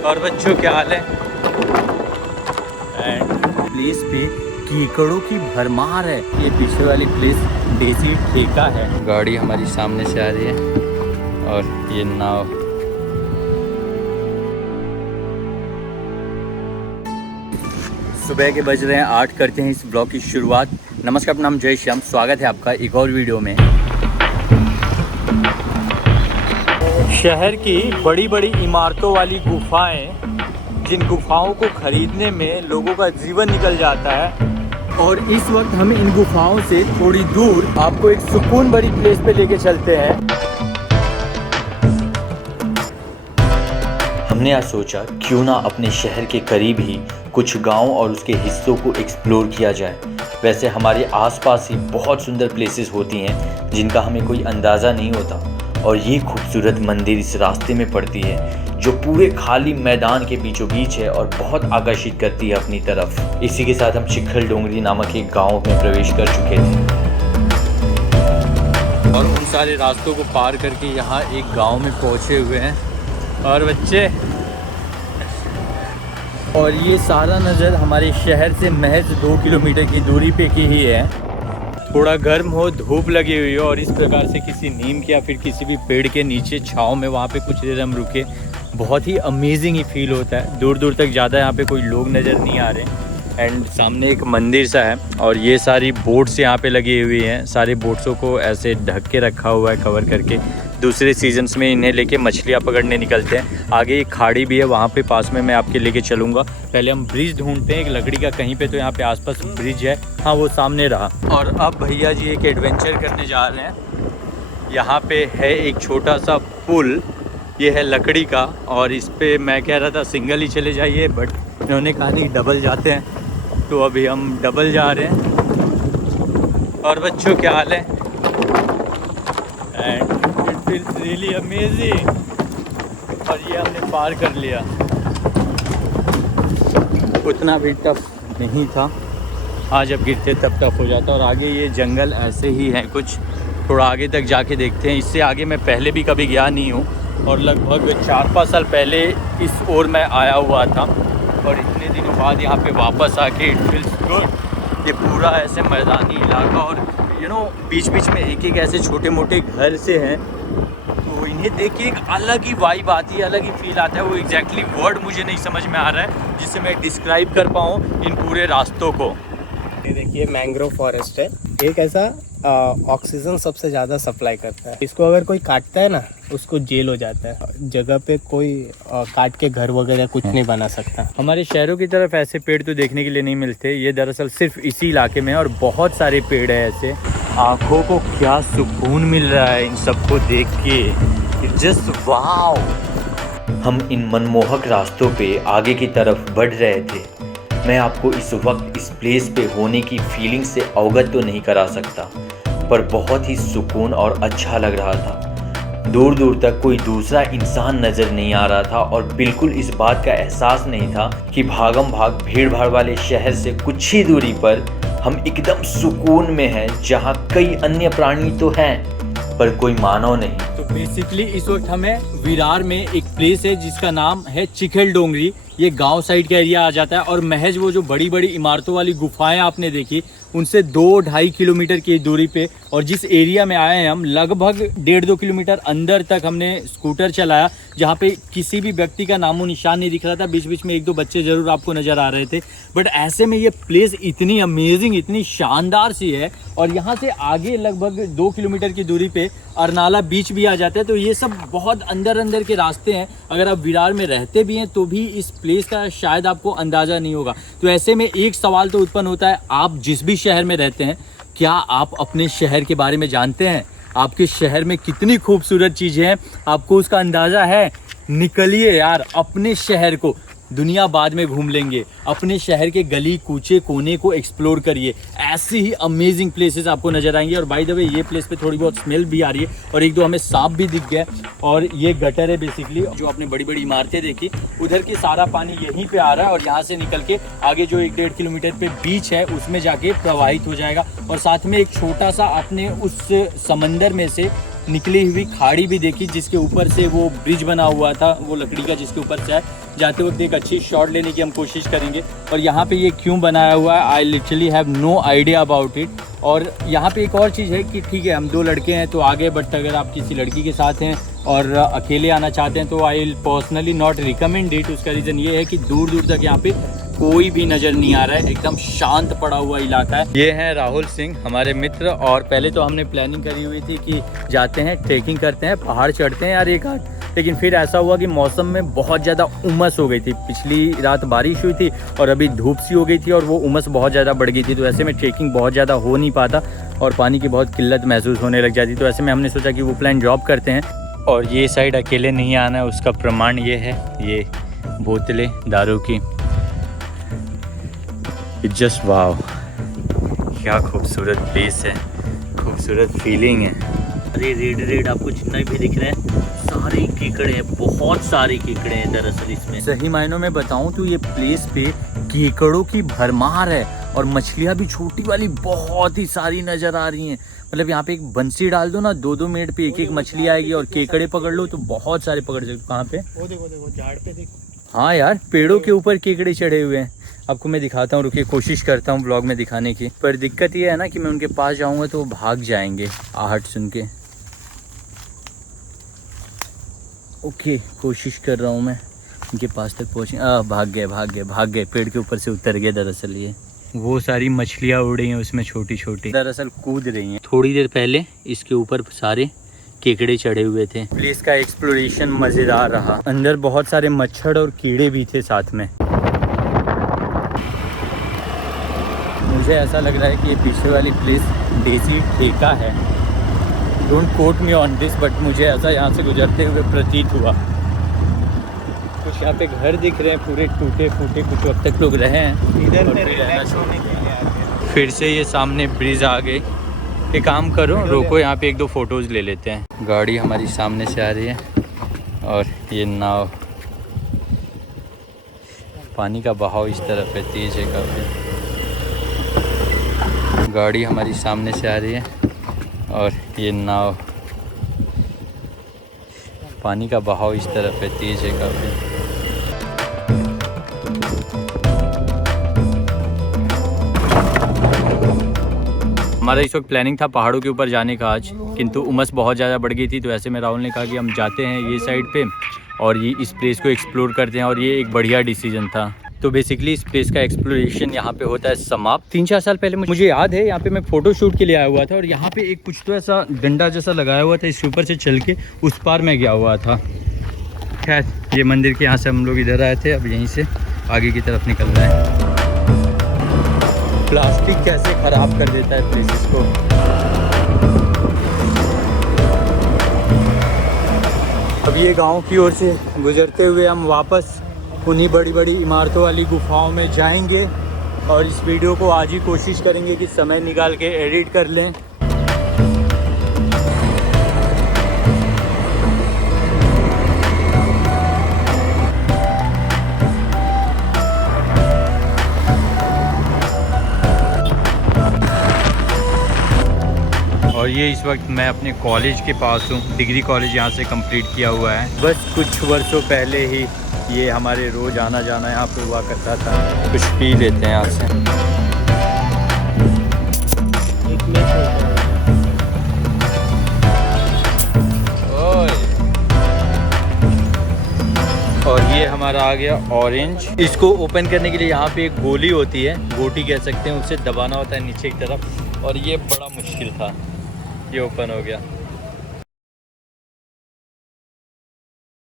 और बच्चों क्या हाल है। एंड प्लेस पे कीकड़ों की भरमार है। ये पीछे वाली प्लेस देसी ठेका है। गाड़ी हमारी सामने से आ रही है और ये नाव। सुबह के बज रहे हैं 8। करते हैं इस ब्लॉग की शुरुआत। नमस्कार, नाम जय श्याम। स्वागत है आपका एक और वीडियो में। शहर की बड़ी बड़ी इमारतों वाली गुफाएं, जिन गुफाओं को खरीदने में लोगों का जीवन निकल जाता है, और इस वक्त हम इन गुफाओं से थोड़ी दूर आपको एक सुकून भरी प्लेस पे लेके चलते हैं। हमने आज सोचा क्यों ना अपने शहर के करीब ही कुछ गांव और उसके हिस्सों को एक्सप्लोर किया जाए। वैसे हमारे आसपास ही बहुत सुंदर प्लेसेस होती हैं जिनका हमें कोई अंदाज़ा नहीं होता, और ये खूबसूरत मंदिर इस रास्ते में पड़ती है जो पूरे खाली मैदान के बीचों बीच है और बहुत आकर्षित करती है अपनी तरफ। इसी के साथ हम चिखल डोंगरी नामक एक गांव में प्रवेश कर चुके थे और उन सारे रास्तों को पार करके यहाँ एक गांव में पहुँचे हुए हैं। और बच्चे, और ये सारा नज़र हमारे शहर से महज 2 किलोमीटर की दूरी पे की ही है। थोड़ा गर्म हो, धूप लगी हुई हो, और इस प्रकार से किसी नीम के या फिर किसी भी पेड़ के नीचे छाँव में वहाँ पे कुछ देर हम रुके, बहुत ही अमेजिंग ही फील होता है। दूर दूर तक ज़्यादा यहाँ पे कोई लोग नज़र नहीं आ रहे। एंड सामने एक मंदिर सा है और ये सारी बोट्स यहाँ पे लगी हुई हैं। सारे बोट्सों को ऐसे ढक के रखा हुआ है, कवर करके। दूसरे सीजन्स में इन्हें लेके मछलियाँ पकड़ने निकलते हैं। आगे एक खाड़ी भी है, वहाँ पे पास में मैं आपके लेके चलूँगा। पहले हम ब्रिज ढूंढते हैं एक लकड़ी का कहीं पे, तो यहाँ पे आसपास ब्रिज है। हाँ, वो सामने रहा। और अब भैया जी एक एडवेंचर करने जा रहे हैं। यहाँ पे है एक छोटा सा पुल, ये है लकड़ी का, और इस पे मैं कह रहा था सिंगल ही चले जाइए, बट इन्होंने कहा नहीं डबल जाते हैं, तो अभी हम डबल जा रहे हैं। और बच्चों क्या हाल है। And it feels really amazing. और ये हमने पार कर लिया। उतना भी टफ नहीं था, आज जब गिरते तब टफ हो जाता। और आगे ये जंगल ऐसे ही है कुछ, थोड़ा आगे तक जाके देखते हैं। इससे आगे मैं पहले भी कभी गया नहीं हूँ, और लगभग 4-5 साल पहले इस ओर मैं आया हुआ था, और इतने दिनों बाद यहाँ पे वापस आके इट फील्स गुड। ये पूरा ऐसे मैदानी इलाका, और बीच बीच में एक एक ऐसे छोटे मोटे घर से हैं, तो इन्हें देख के एक अलग ही वाइब आती है, अलग ही फील आता है। वो एग्जैक्टली वर्ड मुझे नहीं समझ में आ रहा है जिससे मैं डिस्क्राइब कर पाऊँ इन पूरे रास्तों को। ये देखिए मैंग्रोव फॉरेस्ट है, एक ऐसा ऑक्सीजन सबसे ज़्यादा सप्लाई करता है। इसको अगर कोई काटता है ना, उसको जेल हो जाता है। जगह पे कोई काट के घर वगैरह कुछ नहीं बना सकता। हमारे शहरों की तरफ ऐसे पेड़ तो देखने के लिए नहीं मिलते, ये दरअसल सिर्फ इसी इलाके में है, और बहुत सारे पेड़ है ऐसे। आँखों को क्या सुकून मिल रहा है इन सबको देख के, जस्ट वाव। हम इन मनमोहक रास्तों पे आगे की तरफ बढ़ रहे थे। मैं आपको इस वक्त इस प्लेस पे होने की फीलिंग से अवगत तो नहीं करा सकता, पर बहुत ही सुकून और अच्छा लग रहा था। दूर दूर तक कोई दूसरा इंसान नज़र नहीं आ रहा था, और बिल्कुल इस बात का एहसास नहीं था कि भागम भाग भीड़ भाड़ वाले शहर से कुछ ही दूरी पर हम एकदम सुकून में हैं, जहाँ कई अन्य प्राणी तो हैं पर कोई मानव नहीं। तो बेसिकली इस वक्त हमें विरार में एक प्लेस है जिसका नाम है चिखल डोंगरी। ये गांव साइड का एरिया आ जाता है, और महज वो जो बड़ी बड़ी इमारतों वाली गुफाएं आपने देखी, उनसे 2-2.5 किलोमीटर की दूरी पे, और जिस एरिया में आए हैं हम, लगभग 1.5-2 किलोमीटर अंदर तक हमने स्कूटर चलाया, जहाँ पे किसी भी व्यक्ति का नामो निशान नहीं दिख रहा था। बीच बीच में 1-2 बच्चे जरूर आपको नज़र आ रहे थे, बट ऐसे में ये प्लेस इतनी अमेजिंग, इतनी शानदार सी है। और यहाँ से आगे लगभग 2 किलोमीटर की दूरी पे अरनाला बीच भी आ जाता है। तो ये सब बहुत अंदर अंदर के रास्ते हैं। अगर आप विरार में रहते भी हैं तो भी इस प्लेस का शायद आपको अंदाज़ा नहीं होगा। तो ऐसे में एक सवाल तो उत्पन्न होता है, आप जिस भी शहर में रहते हैं, क्या आप अपने शहर के बारे में जानते हैं? आपके शहर में कितनी खूबसूरत चीज़ें हैं, आपको उसका अंदाज़ा है? निकलिए यार अपने शहर को, दुनिया बाद में घूम लेंगे। अपने शहर के गली कूचे कोने को एक्सप्लोर करिए, ऐसी ही अमेजिंग प्लेसेस आपको नजर आएंगे। और बाय द वे ये प्लेस पे थोड़ी बहुत स्मेल भी आ रही है, और 1-2 हमें सांप भी दिख गया। और ये गटर है बेसिकली, जो आपने बड़ी बड़ी इमारतें देखी, उधर की सारा पानी यहीं पे आ रहा है, और यहाँ से निकल के आगे जो 1-1.5 किलोमीटर पे बीच है उसमें जाके प्रवाहित हो जाएगा। और साथ में एक छोटा सा आपने उस समंदर में से निकली हुई खाड़ी भी देखी जिसके ऊपर से वो ब्रिज बना हुआ था, वो लकड़ी का जिसके ऊपर से है। जाते वक्त एक अच्छी शॉट लेने की हम कोशिश करेंगे। और यहाँ पे ये क्यों बनाया हुआ है, I literally have no idea about it. और यहाँ पे एक और चीज़ है कि ठीक है हम 2 लड़के हैं तो आगे, बट अगर आप किसी लड़की के साथ हैं और अकेले आना चाहते हैं तो I will personally not recommend it. उसका रीज़न ये है कि दूर दूर तक यहाँ पे कोई भी नज़र नहीं आ रहा है, एकदम शांत पड़ा हुआ इलाका है। ये हैं राहुल सिंह हमारे मित्र। और पहले तो हमने प्लानिंग करी हुई थी कि जाते हैं ट्रैकिंग करते हैं, पहाड़ चढ़ते हैं यार एक आध, लेकिन फिर ऐसा हुआ कि मौसम में बहुत ज़्यादा उमस हो गई थी। पिछली रात बारिश हुई थी और अभी धूप सी हो गई थी और वो उमस बहुत ज़्यादा बढ़ गई थी, तो ऐसे में ट्रैकिंग बहुत ज़्यादा हो नहीं पाता और पानी की बहुत किल्लत महसूस होने लग जाती। तो ऐसे में हमने सोचा कि वो प्लान ड्रॉप करते हैं। और ये साइड अकेले नहीं आना है, उसका प्रमाण ये है, ये बोतलें दारू की। जस्ट वाव, क्या खूबसूरत प्लेस है, खूबसूरत फीलिंग है। अरे रेड रेड आपको जितना भी दिख रहे हैं सारे केकड़े हैं, बहुत सारे केकड़े हैं दरअसल इसमें। सही मायनों में बताऊं तो ये प्लेस पे केकड़ों की भरमार है और मछलियां भी छोटी वाली बहुत ही सारी नजर आ रही हैं। मतलब यहाँ पे एक बंसी डाल दो ना, 2-2 मिनट पे एक मछली आएगी और केकड़े पकड़ लो तो बहुत सारे पकड़ सकते। कहाँ पे? वो देखो झाड़ पे देखो। हाँ यार, पेड़ों के ऊपर केकड़े चढ़े हुए हैं। आपको मैं दिखाता हूँ, रुकिए, कोशिश करता हूँ ब्लॉग में दिखाने की। पर दिक्कत ये है ना कि मैं उनके पास जाऊँगा तो वो भाग जाएंगे आहट सुन के। ओके, कोशिश कर रहा हूँ मैं उनके पास तक पहुँचे। भाग गए, पेड़ के ऊपर से उतर गए। दरअसल ये वो सारी मछलियाँ उड़ रही हैं उसमें छोटी छोटी, दरअसल कूद रही हैं। थोड़ी देर पहले इसके ऊपर सारे केकड़े चढ़े हुए थे। प्लेस का एक्सप्लोरेशन मज़ेदार रहा। अंदर बहुत सारे मच्छर और कीड़े भी थे साथ में। मुझे ऐसा लग रहा है कि ये पीछे वाली प्लेस देसी ठेका है। Don't quote me on this, but मुझे ऐसा यहाँ से गुजरते हुए प्रतीत हुआ। कुछ यहाँ पे घर दिख रहे हैं पूरे टूटे फूटे, कुछ वक्त तक लोग रहे हैं इधर पे रिलैक्स होने के लिए। फिर से ये सामने ब्रिज आ गई। एक काम करो, रोको, यहाँ पे 1-2 फोटोज़ ले लेते हैं। गाड़ी हमारी सामने से आ रही है और ये नाव, पानी का बहाव इस तरफ है, तेज़ है काफ़ी। गाड़ी हमारी सामने से आ रही है और ये नाव, पानी का बहाव इस तरफ है, तेज़ है काफ़ी। हमारा इस वक्त प्लानिंग था पहाड़ों के ऊपर जाने का आज, किंतु उमस बहुत ज़्यादा बढ़ गई थी। तो ऐसे में राहुल ने कहा कि हम जाते हैं ये साइड पे और ये इस प्लेस को एक्सप्लोर करते हैं, और ये एक बढ़िया डिसीजन था। तो बेसिकली इस प्लेस का एक्सप्लोरेशन यहाँ पे होता है समाप्त। 3-4 साल पहले मुझे याद है यहाँ पे मैं फ़ोटो शूट के लिए आया हुआ था और यहाँ पे एक कुछ तो ऐसा डंडा जैसा लगाया हुआ था, इसके ऊपर से चल के उस पार मैं गया हुआ था। खैर, ये मंदिर के यहाँ से हम लोग इधर आए थे, अब यहीं से आगे की तरफ निकल रहे हैं। प्लास्टिक कैसे ख़राब कर देता है प्लेसेस को। अब ये गांव की ओर से गुजरते हुए हम वापस उन्हीं बड़ी बड़ी इमारतों वाली गुफाओं में जाएंगे और इस वीडियो को आज ही कोशिश करेंगे कि समय निकाल के एडिट कर लें। और ये इस वक्त मैं अपने कॉलेज के पास हूँ। डिग्री कॉलेज यहाँ से कंप्लीट किया हुआ है। बस कुछ वर्षों पहले ही ये हमारे रोज़ आना जाना यहाँ पे हुआ करता था। कुछ पी लेते हैं यहाँ से। और ये हमारा आ गया ऑरेंज। इसको ओपन करने के लिए यहाँ पे एक गोली होती है, गोटी कह सकते हैं, उसे दबाना होता है नीचे की तरफ, और ये बड़ा मुश्किल था। ये ओपन हो गया।